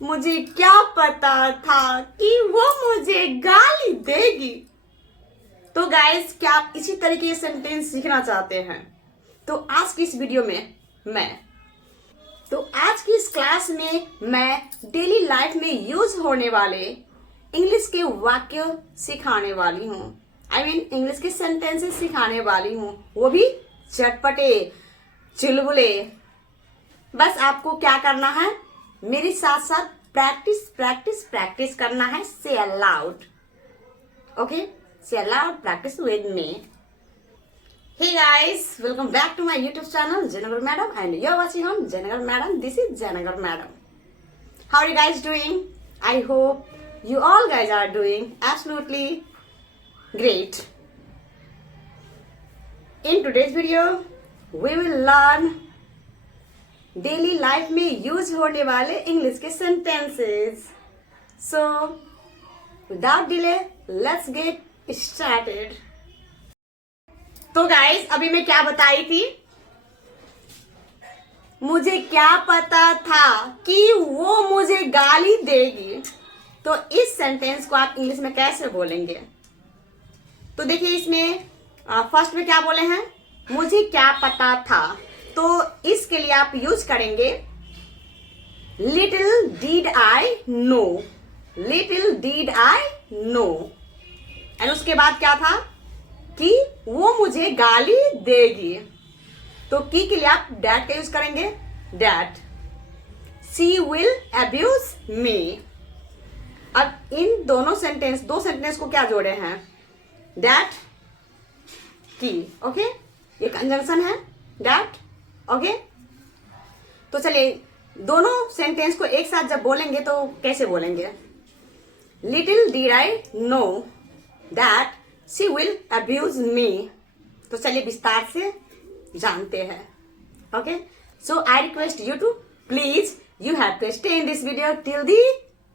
मुझे क्या पता था कि वो मुझे गाली देगी। तो गाइस, क्या आप इसी तरीके के सेंटेंस सीखना चाहते हैं? तो आज की इस वीडियो में आज की इस क्लास में मैं डेली लाइफ में यूज होने वाले इंग्लिश के वाक्य सिखाने वाली हूँ। इंग्लिश के सेंटेंसेस सिखाने वाली हूँ, वो भी चटपटे चुलबुले। बस आपको क्या करना है, मेरे साथ साथ प्रैक्टिस करना है। से अलाउड, ओके, से allowed, practice with me. Hey guys, welcome back to my YouTube channel Jayanagar Madam, and you're watching on Jayanagar Madam. This is Jayanagar Madam. How are you guys doing? I hope you all guys are doing absolutely great. In today's video, we will learn daily life में use होने वाले English के sentences. So, without delay, let's get started. तो guys, अभी मैं क्या बताई थी? मुझे क्या पता था कि वो मुझे गाली देगी। तो इस सेंटेंस को आप इंग्लिश में कैसे बोलेंगे? तो देखिए, इसमें फर्स्ट में क्या बोले हैं, मुझे क्या पता था। तो इसके लिए आप यूज करेंगे little did I no, little did I no. And उसके बाद क्या था कि वो मुझे गाली देगी। तो की के लिए आप डैट का यूज करेंगे, that. She will abuse me. अब इन दो सेंटेंस को क्या जोड़े हैं, डैट की, ओके। ये कंजंक्शन है, डैट, ओके। तो चलिए, दोनों सेंटेंस को एक साथ जब बोलेंगे तो कैसे बोलेंगे? Little did I know that she will abuse me। तो चलिए विस्तार से जानते हैं, okay. So I request you to please you have to stay in this video till the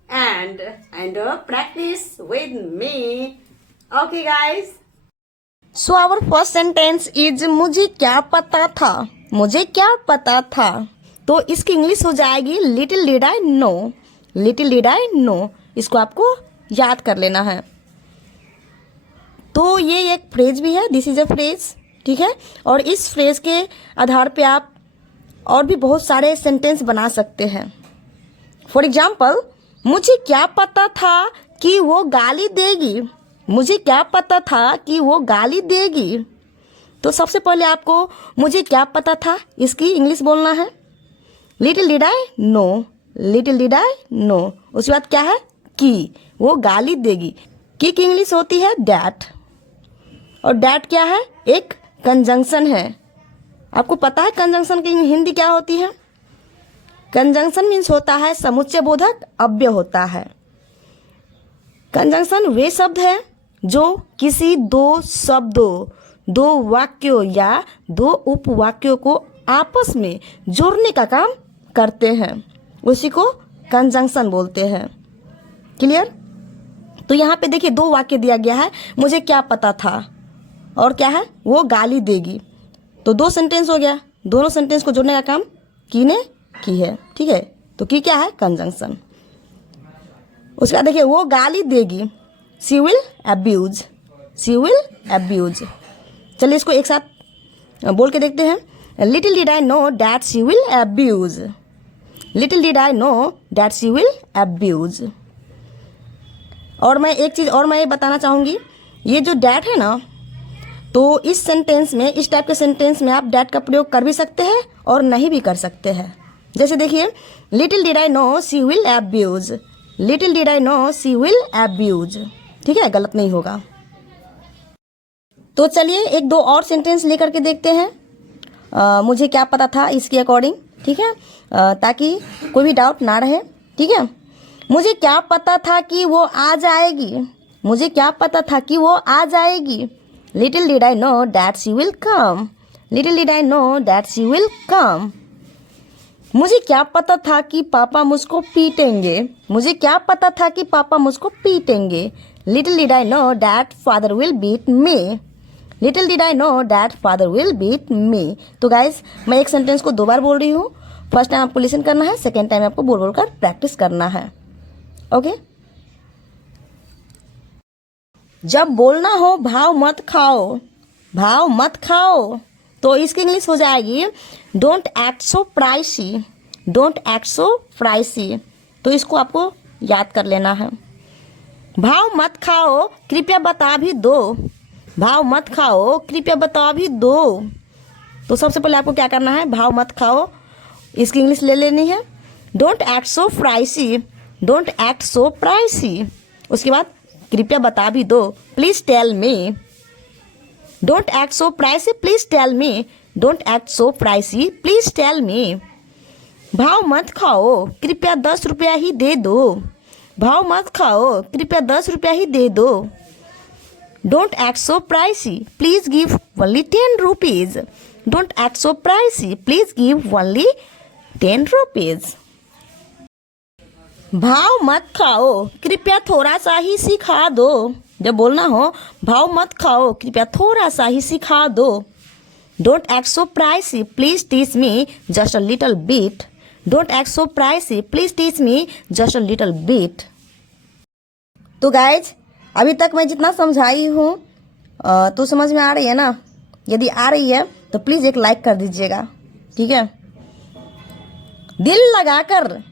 end and practice with me, okay guys। So our first sentence is मुझे क्या पता था, मुझे क्या पता था। तो इसकी इंग्लिश हो जाएगी little did I know, little did I know। इसको आपको याद कर लेना है। तो ये एक फ्रेज भी है, दिस इज अ फ्रेज, ठीक है। और इस फ्रेज के आधार पे आप और भी बहुत सारे सेंटेंस बना सकते हैं। फॉर एग्जाम्पल, मुझे क्या पता था कि वो गाली देगी, मुझे क्या पता था कि वो गाली देगी। तो सबसे पहले आपको मुझे क्या पता था इसकी इंग्लिश बोलना है, little did I no, little did I no. उसके बाद क्या है, कि वो गाली देगी। की इंग्लिश होती है डैट, और डैट क्या है, एक कंजंक्शन है। आपको पता है कंजंक्शन की हिंदी क्या होती है? कंजंक्शन मीन्स होता है समुच्चय बोधक अव्यय होता है। कंजंक्शन वे शब्द है जो किसी दो शब्दों, दो वाक्यों या दो उपवाक्यों को आपस में जोड़ने का काम करते हैं, उसी को कंजंक्शन बोलते हैं। क्लियर? तो यहाँ पे देखिए, दो वाक्य दिया गया है, मुझे क्या पता था और क्या है, वो गाली देगी। तो दो सेंटेंस हो गया, दोनों सेंटेंस को जोड़ने का काम की ने की है, ठीक है। तो की क्या है, कंजंक्शन। उसके बाद देखिए, वो गाली देगी, she will abuse, she will abuse. चलिए इसको एक साथ बोल के देखते हैं। Little did I know that she will abuse, little did I know that she will abuse. और मैं एक चीज़ और मैं ये बताना चाहूँगी, ये जो डैट है ना, तो इस सेंटेंस में, इस टाइप के सेंटेंस में आप डैट का प्रयोग कर भी सकते हैं और नहीं भी कर सकते हैं। जैसे देखिए, little did I no she will abuse, little did I no she will abuse, ठीक है, गलत नहीं होगा। तो चलिए एक दो और सेंटेंस लेकर के देखते हैं। मुझे क्या पता था इसके अकॉर्डिंग, ठीक है, ताकि कोई भी डाउट ना रहे, ठीक है। मुझे क्या पता था कि वो आ जाएगी, मुझे क्या पता था कि वो आ जाएगी। Little did I know that she will come, little did I know that she will come. मुझे क्या पता था कि पापा मुझको पीटेंगे, मुझे क्या पता था कि पापा मुझको पीटेंगे। Little did I know that father will beat me, little did I know that father will beat me. तो गाइज, मैं एक सेंटेंस को दो बार बोल रही हूँ फर्स्ट टाइम आपको लिसन करना है, सेकेंड टाइम आपको बोल बोल कर प्रैक्टिस करना है। ओके। जब बोलना हो भाव मत खाओ, भाव मत खाओ, तो इसकी इंग्लिश हो जाएगी don't act so pricey, don't act so pricey. तो इसको आपको याद कर लेना है। भाव मत खाओ कृपया बता भी दो, भाव मत खाओ कृपया बता भी दो। तो सबसे पहले आपको क्या करना है, भाव मत खाओ इसकी इंग्लिश ले लेनी है। Don't act so pricey, don't act so pricey. उसके बाद कृपया बता भी दो, please tell me. Don't act so pricey please tell me, don't act so pricey please tell me. भाव मत खाओ कृपया 10 रुपया ही दे दो, भाव मत खाओ कृपया 10 रुपया ही दे दो। Don't act so pricey please give only 10 rupees, don't act so pricey please give only 10 rupees. भाव मत खाओ कृपया थोड़ा सा ही सिखा दो। जब बोलना हो भाव मत खाओ कृपया थोड़ा सा ही सिखा दो। Don't act so pricey please teach me just a little bit, don't act so pricey please teach me just a little bit. तो गाइज अभी तक मैं जितना समझाई हूँ तो समझ में आ रही है ना? यदि आ रही है तो प्लीज़ एक लाइक कर दीजिएगा, ठीक है? दिल लगाकर,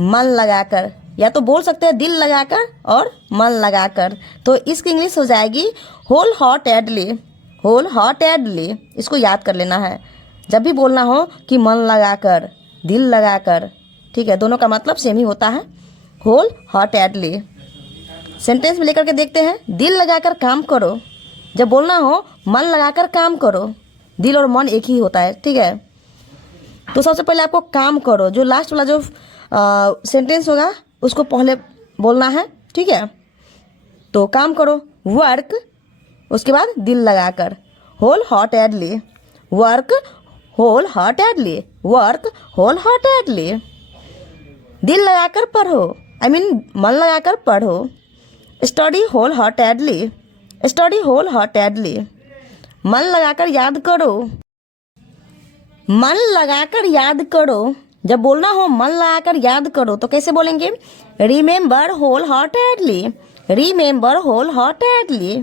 मन लगाकर, या तो बोल सकते हैं दिल लगाकर और मन लगाकर। तो इसकी इंग्लिश हो जाएगी होल हार्टेडली, होल हार्टेडली। इसको याद कर लेना है जब भी बोलना हो कि मन लगाकर, दिल लगाकर, ठीक है? दोनों का मतलब सेम ही होता है, होल हार्टेडली। सेंटेंस में लेकर के देखते हैं। दिल लगाकर काम करो, जब बोलना हो मन लगाकर काम करो। दिल और मन एक ही होता है, ठीक है? तो सबसे पहले आपको काम करो, जो लास्ट वाला जो सेंटेंस होगा उसको पहले बोलना है, ठीक है? तो काम करो, वर्क, उसके बाद दिल लगाकर, wholeheartedly, work wholeheartedly, work wholeheartedly. दिल लगाकर पढ़ो, आई मीन मन लगाकर पढ़ो। Study wholeheartedly, study wholeheartedly. मन लगाकर याद करो, मन लगाकर याद करो। जब बोलना हो मन लगाकर याद करो तो कैसे बोलेंगे? Remember wholeheartedly, remember wholeheartedly.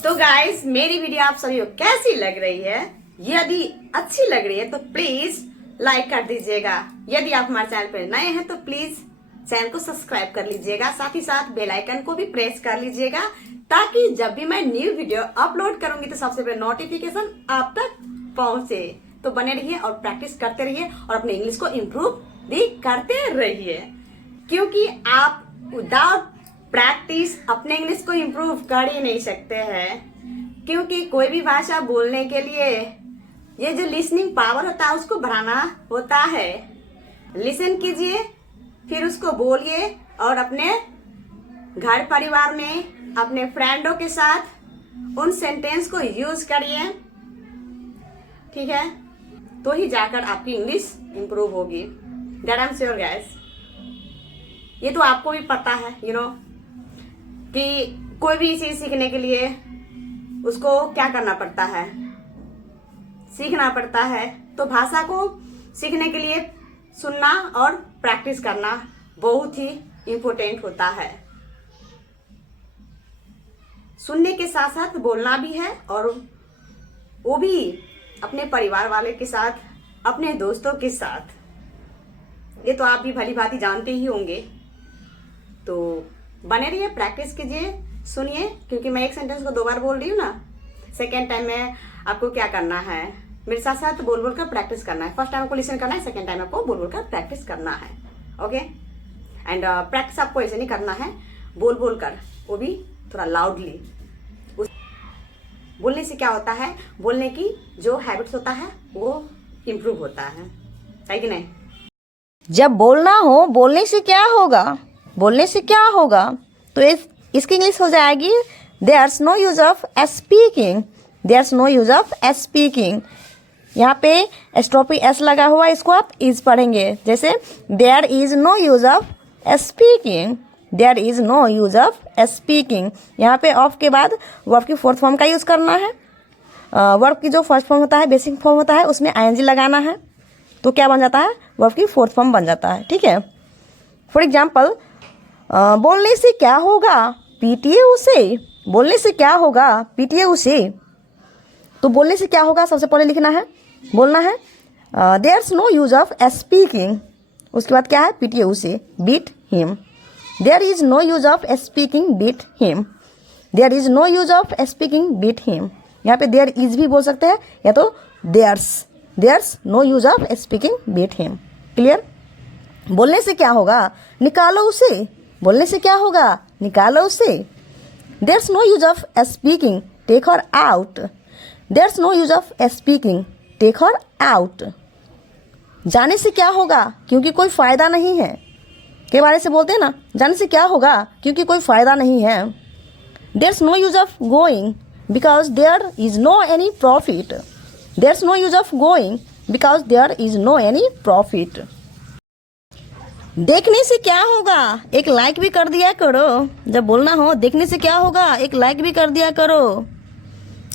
तो गाइस मेरी वीडियो आप सभी को कैसी लग रही है? यदि अच्छी लग रही है तो प्लीज लाइक कर दीजिएगा। यदि आप हमारे चैनल पर नए हैं तो प्लीज चैनल को सब्सक्राइब कर लीजिएगा, साथ ही साथ बेल आइकन को भी प्रेस कर लीजिएगा, ताकि जब भी मैं न्यू वीडियो अपलोड करूंगी तो सबसे पहले नोटिफिकेशन आप तक पहुंचे। तो बने रहिए और प्रैक्टिस करते रहिए और अपने इंग्लिश को इम्प्रूव भी करते रहिए, क्योंकि आप विदाउट प्रैक्टिस अपने इंग्लिश को इम्प्रूव कर ही नहीं सकते हैं। क्योंकि कोई भी भाषा बोलने के लिए ये जो लिसनिंग पावर होता है उसको बढ़ाना होता है। लिसन कीजिए, फिर उसको बोलिए और अपने घर परिवार में अपने फ्रेंडों के साथ उन सेंटेंस को यूज करिए, ठीक है? तो ही जाकर आपकी इंग्लिश इंप्रूव होगी। That I am sure guys. ये तो आपको भी पता है, यू नो, कि कोई भी चीज सीखने के लिए उसको क्या करना पड़ता है, सीखना पड़ता है। तो भाषा को सीखने के लिए सुनना और प्रैक्टिस करना बहुत ही इम्पोर्टेंट होता है। सुनने के साथ साथ बोलना भी है, और वो भी अपने परिवार वाले के साथ, अपने दोस्तों के साथ। ये तो आप भी भली भांति जानते ही होंगे। तो बने रहिए, प्रैक्टिस कीजिए, सुनिए, क्योंकि मैं एक सेंटेंस को 2 बार बोल रही हूँ ना। सेकेंड टाइम में आपको क्या करना है, मेरे साथ साथ बोल बोल कर प्रैक्टिस करना है। फर्स्ट टाइम आपको लिसन करना है, सेकेंड टाइम आपको बोल बोल कर प्रैक्टिस करना है। ओके? एंड प्रैक्टिस आपको ऐसे नहीं करना है, बोल बोल कर, वो भी थोड़ा लाउडली। बोलने से क्या होता है, बोलने की जो हैबिट्स होता है वो इम्प्रूव होता है कि नहीं? जब बोलना हो बोलने से क्या होगा, बोलने से क्या होगा? तो इसकी इंग्लिश हो जाएगी there's no use of speaking, there's no use of speaking. यहाँ पे स्टॉपी एस लगा हुआ, इसको आप इज पढ़ेंगे। जैसे there is no use of speaking, there is no use of speaking. यहाँ पे ऑफ के बाद वर्ब की 4th फॉर्म का यूज़ करना है। वर्ब की जो फर्स्ट फॉर्म होता है, बेसिक फॉर्म होता है, उसमें आईएनजी लगाना है तो क्या बन जाता है, वर्ब की फोर्थ फॉर्म बन जाता है। ठीक है, फॉर एग्जाम्पल बोलने से क्या होगा, पीटिए उसे। बोलने से क्या होगा, पीटिए उसे। तो बोलने से क्या होगा सबसे पहले लिखना है, बोलना है there's no use of speaking. उसके बाद क्या है, पीटिए उसे, beat him. There is no use of speaking, beat him. There is no use of speaking, beat him. यहाँ पे देयर इज भी बोल सकते हैं या तो there's no use of speaking, beat him. Clear. बोलने से क्या होगा, निकालो उसे। बोलने से क्या होगा, निकालो उसे। There's no use of speaking, take her out. There's no use of speaking, take her out. जाने से क्या होगा, क्योंकि कोई फायदा नहीं है के बारे से बोलते हैं ना, जाने से क्या होगा क्योंकि कोई फायदा नहीं है। There's no use of going because there is no any profit. There's no use of going because there is no any profit. देखने से क्या होगा, एक लाइक भी कर दिया करो। जब बोलना हो देखने से क्या होगा, एक लाइक भी कर दिया करो।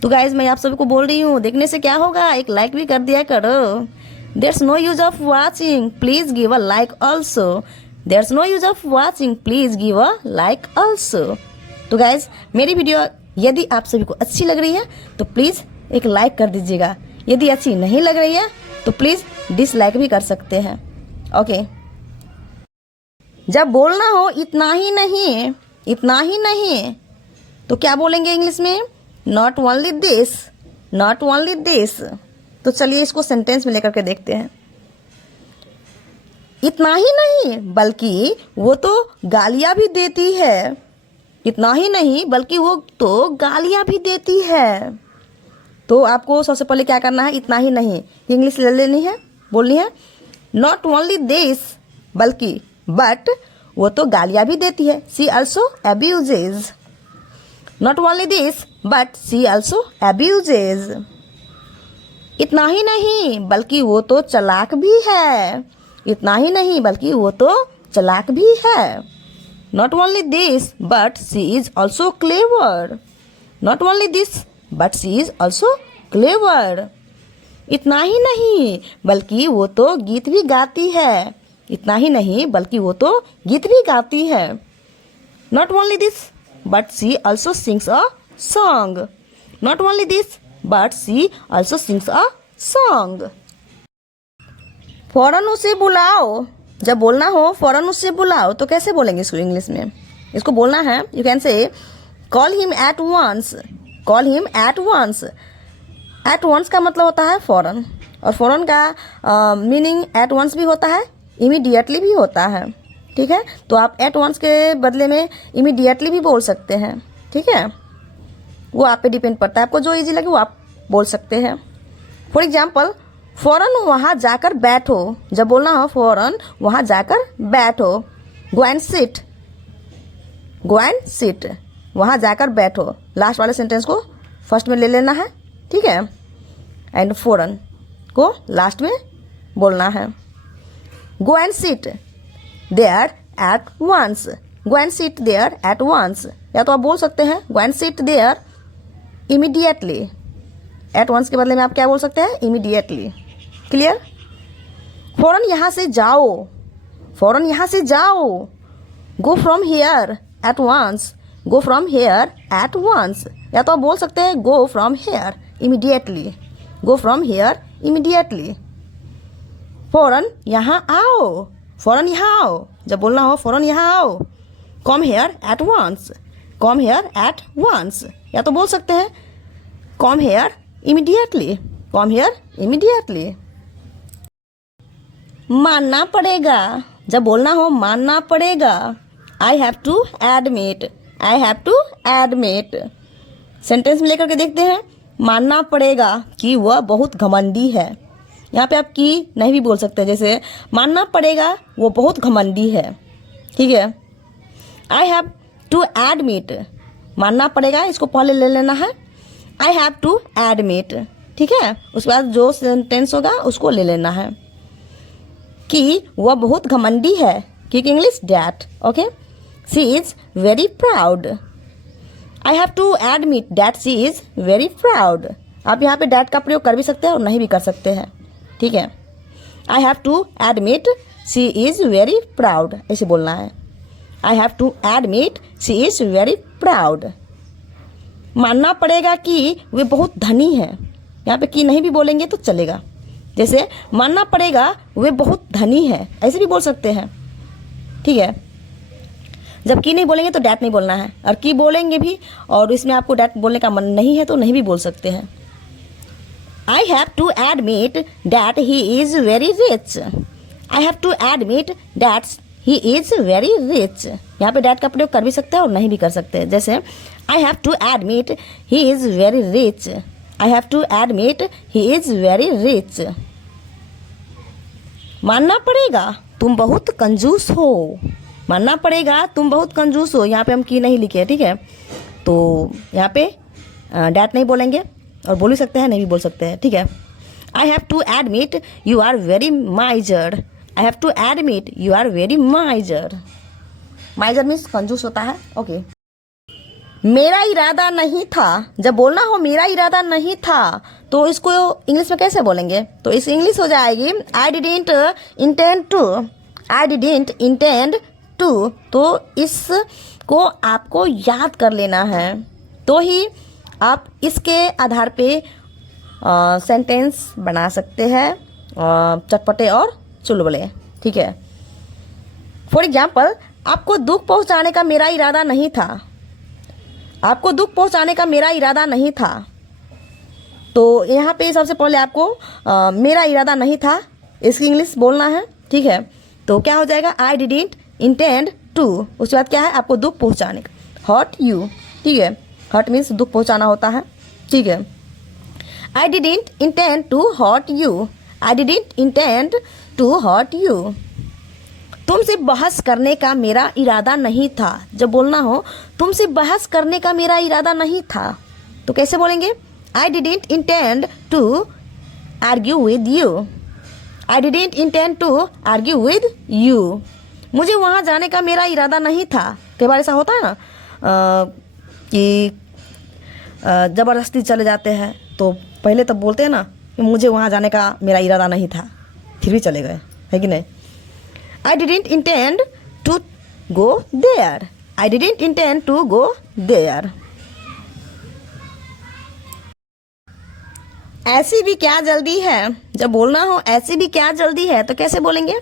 तो गाइज मैं आप सबको बोल रही हूँ, देखने से क्या होगा, एक लाइक भी कर दिया करो। There's no use of watching, please give a like also. There's no use of watching, please give a like also. तो गाइज मेरी वीडियो यदि आप सभी को अच्छी लग रही है तो प्लीज़ एक लाइक कर दीजिएगा। यदि अच्छी नहीं लग रही है तो प्लीज़ डिसलाइक भी कर सकते हैं। ओके। जब बोलना हो इतना ही नहीं, इतना ही नहीं, तो क्या बोलेंगे इंग्लिश में, not only this, not only this. तो चलिए इसको सेंटेंस में लेकर के देखते हैं। इतना ही नहीं बल्कि वो तो गालियाँ भी देती है। इतना ही नहीं बल्कि वो तो गालियाँ भी देती है। तो आपको सबसे पहले क्या करना है, इतना ही नहीं इंग्लिश ले लेनी है, बोलनी है नॉट ओनली दिस बल्कि, बट वो तो गालियाँ भी देती है, she also abuses. Not only this but she also abuses. इतना ही नहीं बल्कि वो तो चालाक भी है। इतना ही नहीं बल्कि वो तो चालाक भी है। Not only this, but she is also clever. Not only this, but she is also clever. इतना ही नहीं बल्कि वो तो गीत भी गाती है। इतना ही नहीं बल्कि वो तो गीत भी गाती है। Not only this, but she also sings a song. Not only this, but she also sings a song. फौरन उसे बुलाओ। जब बोलना हो फौरन उससे बुलाओ तो कैसे बोलेंगे इसको इंग्लिश में, इसको बोलना है, you can say call him at once. Call him at once. At once का मतलब होता है फौरन, और फौरन का मीनिंग एट वंस भी होता है, इमीडिएटली भी होता है। ठीक है, तो आप एट वंस के बदले में इमीडिएटली भी बोल सकते हैं। ठीक है, वो आप पे डिपेंड पड़ता है, आपको जो ईजी लगे वो आप बोल सकते हैं। फॉर एग्जाम्पल फौरन वहाँ जाकर बैठो। जब बोलना हो फौरन वहाँ जाकर बैठो। गो and seat, go and seat, वहाँ जाकर बैठो। लास्ट वाले सेंटेंस को फर्स्ट में ले लेना है। ठीक है, एंड फौरन को लास्ट में बोलना है। Go and sit there at once. Go and sit there at once, या तो आप बोल सकते हैं go and sit there immediately. At once के बदले में आप क्या बोल सकते हैं, इमीडिएटली। क्लियर। फौरन यहाँ से जाओ। फौरन यहाँ से जाओ। Go from here at once. Go from here at once, या तो आप बोल सकते हैं go from here immediately. Go from here immediately. फौरन यहाँ आओ। फौरन यहाँ आओ। जब बोलना हो फौरन यहाँ आओ। Come here at once. Come here at once, या तो बोल सकते हैं come here immediately. Come here immediately. मानना पड़ेगा। जब बोलना हो मानना पड़ेगा। I have to admit. I have to admit. Sentence में लेकर के देखते हैं। मानना पड़ेगा कि वह बहुत घमंडी है। यहाँ पे आप की नहीं भी बोल सकते, जैसे मानना पड़ेगा वो बहुत घमंडी है। ठीक है, आई हैव टू एडमिट, मानना पड़ेगा, इसको पहले ले लेना है। I have to admit. ठीक है, उसके बाद जो सेंटेंस होगा उसको ले लेना है कि वह बहुत घमंडी है। कि English that. Okay, she is very proud. I have to admit that she is very proud. आप यहाँ पे डैट का प्रयोग कर भी सकते हैं और नहीं भी कर सकते हैं, ठीक है। I have to admit she is very proud, ऐसे बोलना है। I have to admit she is very proud. मानना पड़ेगा कि वे बहुत धनी है, यहाँ पे कि नहीं भी बोलेंगे तो चलेगा। जैसे मानना पड़ेगा वे बहुत धनी है, ऐसे भी बोल सकते हैं, ठीक है। जब की नहीं बोलेंगे तो डैट नहीं बोलना है, और की बोलेंगे भी और इसमें आपको डैट बोलने का मन नहीं है तो नहीं भी बोल सकते हैं। I have to admit that he is very rich. I have to admit that he is very rich. यहाँ पे डैट का प्रयोग कर भी सकते हैं और नहीं भी कर सकते हैं। जैसे I have to admit he is very rich. I have to admit he is very rich. मानना पड़ेगा तुम बहुत कंजूस हो। मानना पड़ेगा तुम बहुत कंजूस हो, यहाँ पे हम की नहीं लिखे, ठीक है। तो यहाँ पे डैट नहीं बोलेंगे और बोल भी सकते हैं, नहीं भी बोल सकते हैं, ठीक है। I have to admit you are very miser. I have to admit you are very miser. Miser means कंजूस होता है, ओके। मेरा इरादा नहीं था, जब बोलना हो मेरा इरादा नहीं था तो इसको इंग्लिश में कैसे बोलेंगे? तो इस इंग्लिश हो जाएगी I didn't intend to. I didn't intend to. तो इसको आपको याद कर लेना है, तो ही आप इसके आधार पे सेंटेंस बना सकते हैं, चटपटे और चुलबुले, ठीक है। फॉर एग्जाम्पल, आपको दुख पहुंचाने का मेरा इरादा नहीं था। आपको दुख पहुंचाने का मेरा इरादा नहीं था। तो यहाँ पे सबसे पहले आपको मेरा इरादा नहीं था, इसकी इंग्लिश बोलना है, ठीक है। तो क्या हो जाएगा? I didn't intend to. उसके बाद क्या है? आपको दुख पहुंचाने का, हर्ट यू, ठीक है। हर्ट मीन्स दुख पहुंचाना होता है, ठीक है। I didn't intend to hurt you. I didn't intend to hurt you. तुमसे बहस करने का मेरा इरादा नहीं था। जब बोलना हो तुमसे बहस करने का मेरा इरादा नहीं था तो कैसे बोलेंगे? I didn't intend to argue with you. I didn't intend to argue with you. मुझे वहाँ जाने का मेरा इरादा नहीं था। कई बार ऐसा होता है ना कि ज़बरदस्ती चले जाते हैं, तो पहले तब बोलते हैं ना कि मुझे वहाँ जाने का मेरा इरादा नहीं था, फिर भी चले गए, है कि नहीं? I didn't intend to go there. I didn't intend to go there. ऐसी भी क्या जल्दी है। जब बोलना हो ऐसी भी क्या जल्दी है तो कैसे बोलेंगे?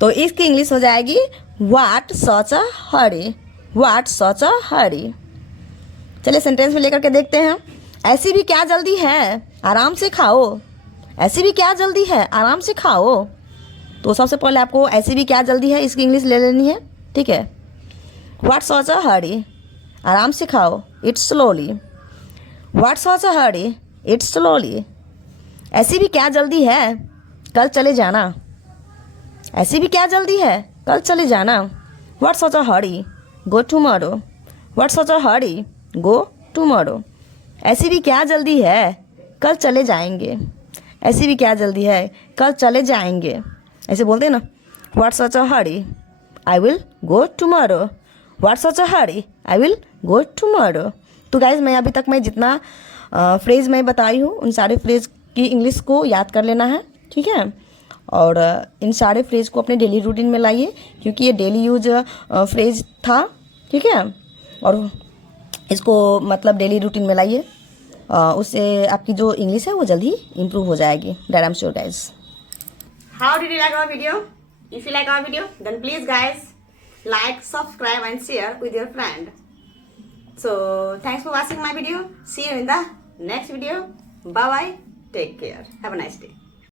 तो इसकी इंग्लिश हो जाएगी What such a hurry. What such a hurry. चलिए सेंटेंस में लेकर के देखते हैं। ऐसी भी क्या जल्दी है, आराम से खाओ। ऐसी भी क्या जल्दी है, आराम से खाओ। तो सबसे पहले आपको ऐसी भी क्या जल्दी है इसकी इंग्लिश ले लेनी है, ठीक है। व्हाट्स सच अ हरी, आराम से खाओ, it's slowly. What's such a Hari, it's slowly. ऐसी भी क्या जल्दी है, कल चले जाना। ऐसी भी क्या जल्दी है, कल चले जाना। व्हाट्स सच अ हरी, गो टुमारो। व्हाट्स सच अ हरी, गो टुमारो। ऐसी भी क्या जल्दी है, कल चले जाएंगे। ऐसी भी क्या जल्दी है, कल चले जाएंगे। ऐसे बोलते हैं ना, what's such a Hari, I will go tomorrow. What's such a Hari, I will go tomorrow. तो गाइज मैं अभी तक जितना फ्रेज़ मैं बताई हूँ उन सारे फ्रेज़ की इंग्लिश को याद कर लेना है, ठीक है। और इन सारे फ्रेज़ को अपने डेली रूटीन में लाइए, क्योंकि ये डेली यूज फ्रेज़ था, ठीक है। और इसको मतलब डेली रूटीन में लाइए, उससे आपकी जो इंग्लिश है वो जल्दी इम्प्रूव हो जाएगी। That I am sure guys. How did you like our video? If you like our video, then please guys like, subscribe and share with your friend. So thanks for watching my video. See you in the next video. Bye bye. Take care. Have a nice day.